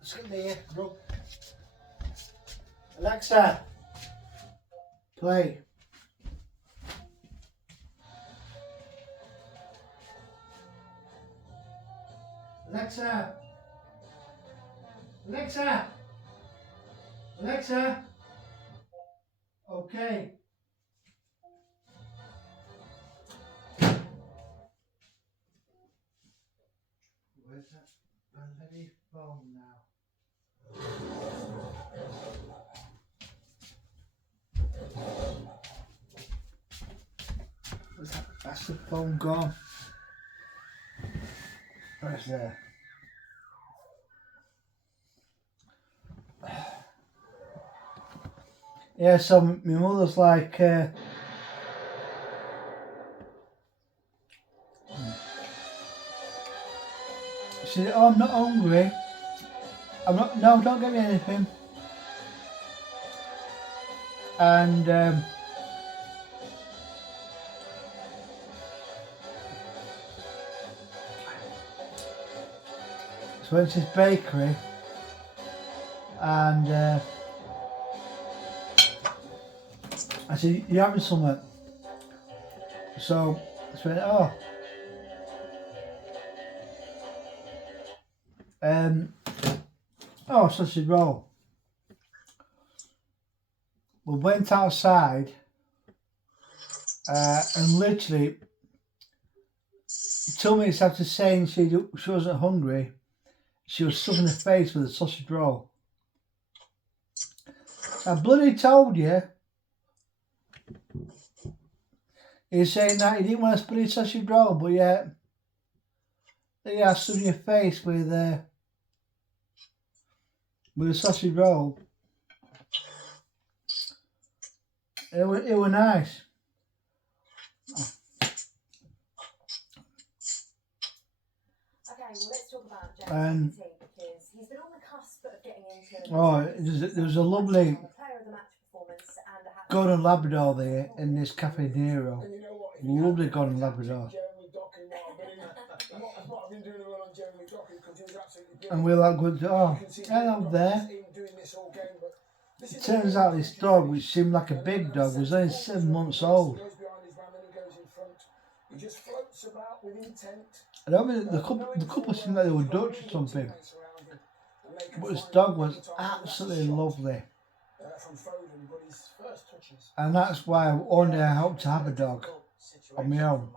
It's gonna be rub. Alexa, play. Alexa. Alexa. Alexa. Okay. Where's that bloody phone now? Where's that? That's the phone gone. Where's there? Yeah, so my mother's like, she said, oh, I'm not hungry. I'm not, no, don't get me anything. And so went to this bakery and I said, you having something? So I went, oh. Oh, sausage roll. We went outside and literally 2 minutes after saying she wasn't hungry, she was stuffing her face with a sausage roll. I bloody told you. You're saying that you didn't want a bloody sausage roll, but yeah, stuffing your face with a sausage roll. It was nice. Okay, well let's talk about James because he's been on the cusp of getting into. Oh, there was a lovely golden Labrador there in this Cafe Nero. Lovely golden Labrador. And we were like, good, oh, hello there. It turns out this dog, which seemed like a big dog, was only 7 months old. I don't mean, the couple seemed like they were Dutch or something. But this dog was absolutely lovely. And that's why one day I hope to have a dog on my own.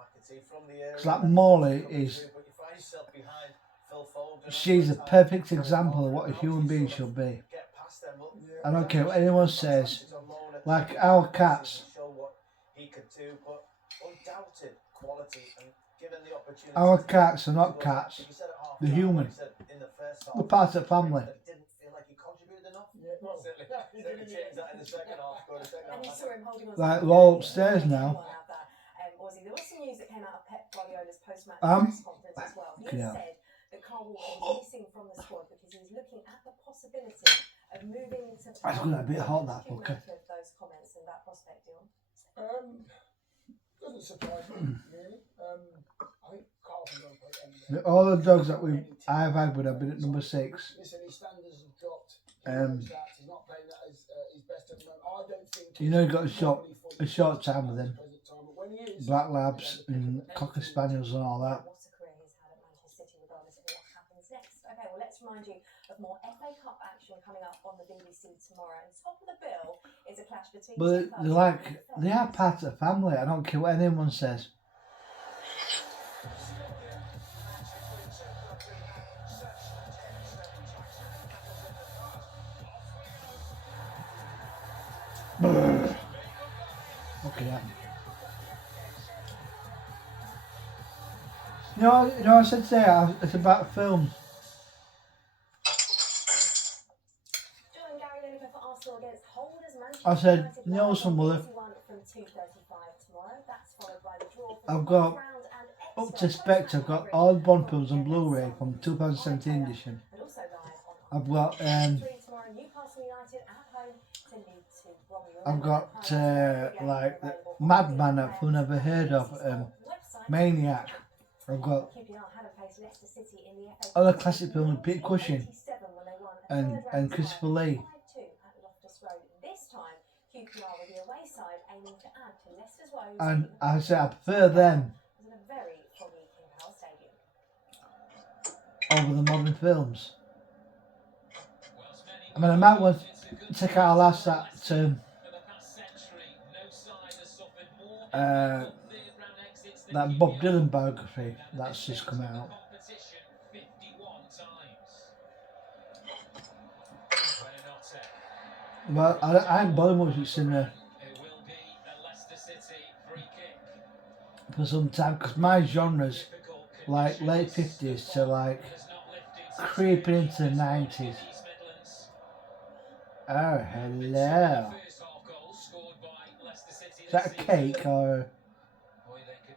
Because like Molly is, she's a perfect example of what a human being should be. I don't care what anyone says. Like our cats. Our cats are not cats. They're human. We're part of the family. Like we're all upstairs now. There was some news that came out of Pep Guardiola's post-match press conference as well. He said that Carl Walker was missing from the squad because he was looking at the possibility of moving to. It's going to be a bit hot, that book. Those comments and that prospect, Dion. Doesn't surprise me really. I think Carl can go and play anywhere. All the dogs that I've had would have been at number 6. Listen, his standards have dropped. He's not playing at his best at the moment. I don't think. You know, he got a short time with him. Black Labs and Cocker Spaniels and all that. What a career he's had at Manchester City, regardless of what happens next. Okay, well, let's remind you of more FA Cup action coming up on the BBC tomorrow. And top of the bill is a clash between. But they're like, they are part of the family. I don't care what anyone says. Okay, yeah. You know, I said today it's about film. I said, you know some mother, I've got up to Spectre, I've got all the Bond films on Blu-ray from 2017 edition. I've got like Madman that I've never heard of, Maniac. I've got other classic films with Pete Cushing. and Christopher Lee. 5-2 at Loftus Road. This time, QPR were the away side aiming to add to Leicester's woes. And I say I prefer them Was in a very foggy King Power Stadium. over the modern films. I mean, I might want to check out last that Bob Dylan biography that's just come out. Well, I ain't bothered much it's in there for some time because my genre's like late 50s to like creeping into the 90s. Oh, hello. Is that a cake or?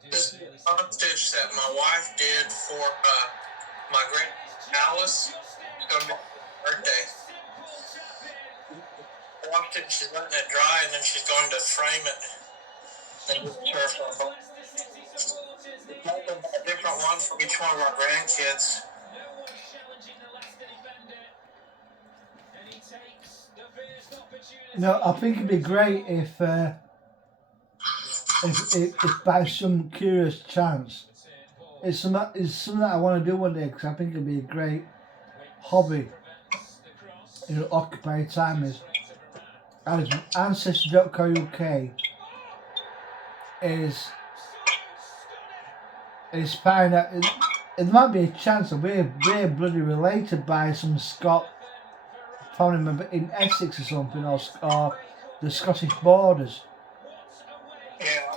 This is a postage that my wife did for my great Alice. It's going to be her birthday. Washed it, she's letting it dry, and then she's going to frame it. And give it to her for a different one for each one of our grandkids. No, I think it'd be great if by some curious chance, it's something that I want to do one day because I think it'd be a great hobby. Occupy time is. As Ancestry.co.uk is fine that it might be a chance that we're bloody related by some Scot family member in Essex or something, or the Scottish borders. Yeah.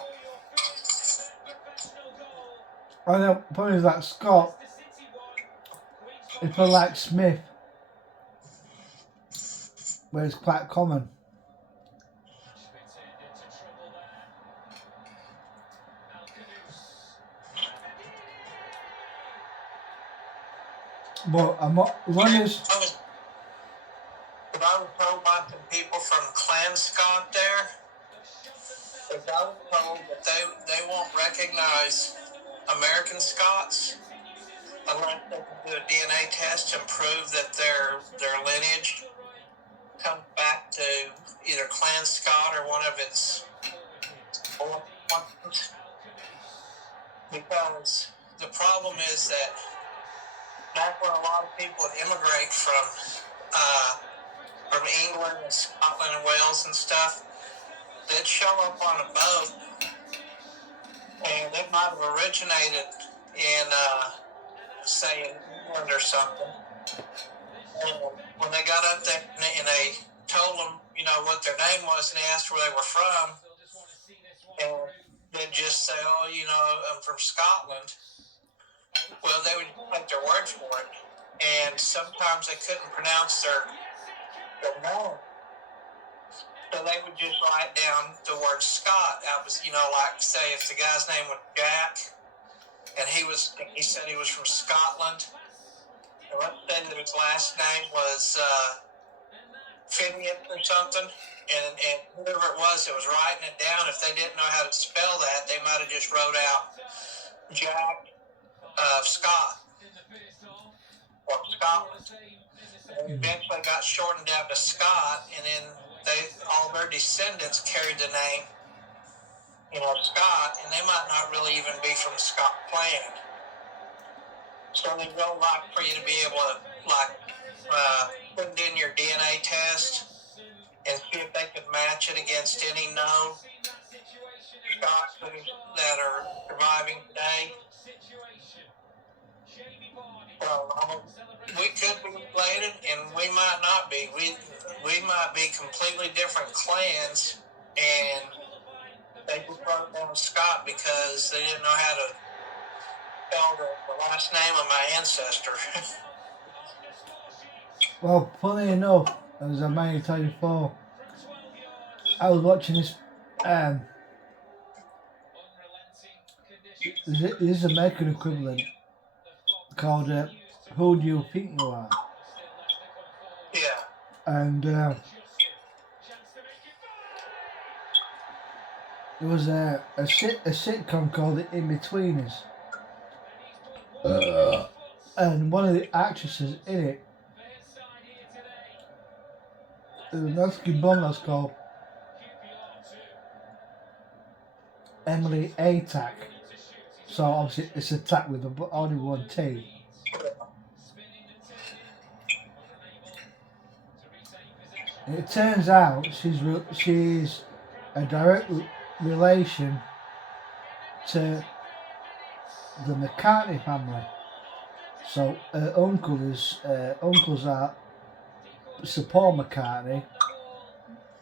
I know, probably is that Scot. It's probably like Smith, where it's quite common. But I'm not runners. But I was told by some people from Clan Scott there, that I was told that they won't recognize American Scots unless they can do a DNA test and prove that their lineage comes back to either Clan Scott or one of its old ones. Because the problem is that back when a lot of people would immigrate from England and Scotland and Wales and stuff, they'd show up on a boat and it might have originated in, say, in England or something. And when they got up there and they told them, what their name was and they asked where they were from, and they'd just say, I'm from Scotland. Well, they would take their word for it, and sometimes they couldn't pronounce their name, so they would just write down the word Scott. That was, like say if the guy's name was Jack, and he said he was from Scotland, and let's say that his last name was Phineas or something, and whoever it was that was writing it down, if they didn't know how to spell that, they might have just wrote out Jack Scott or Scotland, and eventually got shortened down to Scott, and then all their descendants carried the name, Scott, and they might not really even be from Scott clan. So they don't like for you to be able to put it in your DNA test and see if they could match it against any known Scots that are surviving today. So we could be related, and we might not be. We might be completely different clans, and they just wrote down Scott because they didn't know how to spell the last name of my ancestor. Well, funny enough, as I may have told you before, I was watching this. This is an American equivalent called Who Do You Think You Are? Yeah. And there was a sitcom called The In-Betweeners. And one of the actresses in it Mexican blonde that's called Emily Atack. So obviously it's attack with only one T. And it turns out she's a direct relation to the McCartney family. So her uncles are Sir Paul McCartney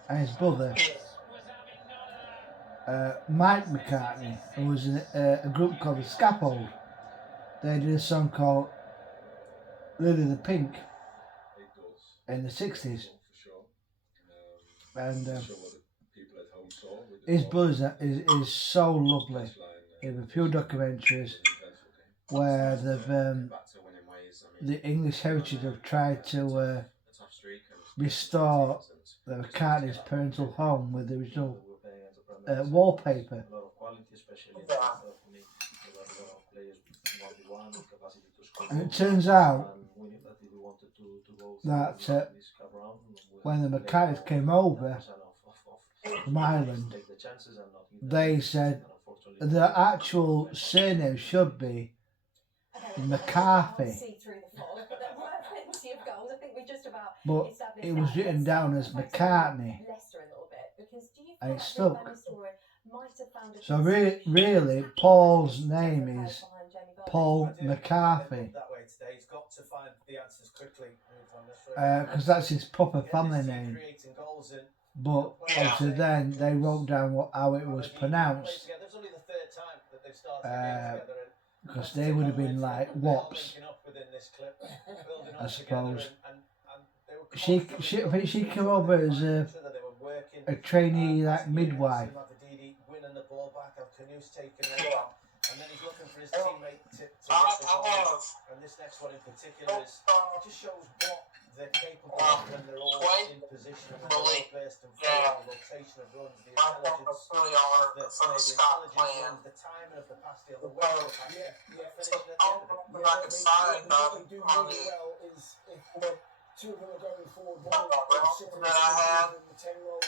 and his brother Mike McCartney, who was in a group called the Scaffold. They did a song called Lily the Pink in the 60s. And his brother is so lovely. He have a few documentaries where the English heritage have tried to restore the McCartney's parental home with the original wallpaper. And it turns out that when the McCartneys came over from Ireland, they said the actual surname should be McCarthy, but it was written down as McCartney, and it stuck. So really, Paul's name is Paul McCarthy, because that's his proper family name. But obviously then they wrote down how it was pronounced, because they would have been like Wops, I suppose. I think she came over as a trainee, like midwife. And then he's looking for his teammate to get the goal. And this next one in particular is, it just shows what they're capable of when they're all in position and they're all burst and free, the rotation of runs, the intelligence of the runs, the timing of the pass deal, the way the pass deal, finishing at the end of it. What they do really well is if two of them are going forward, one is sitting in the 10 roll.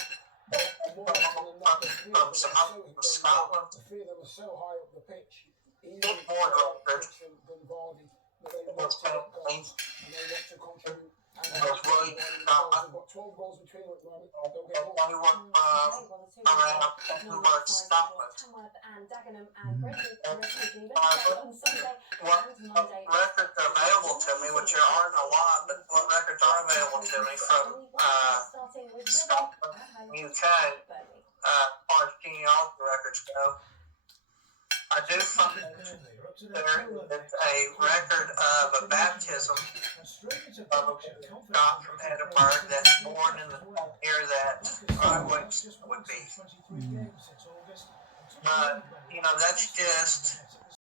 More often than not, the three of them are so high up the pitch, easier to pitch than Vardy, but they want to get goals and they want to contribute. And they've got 12 goals between them at the moment. They'll get more. Records are available to me, which aren't a lot, but what records are available to me from Scotland, UK, as far as genealogy records go. I do find there is a record of a baptism of a Scot from Edinburgh that's born in the year that I would be. But, that's just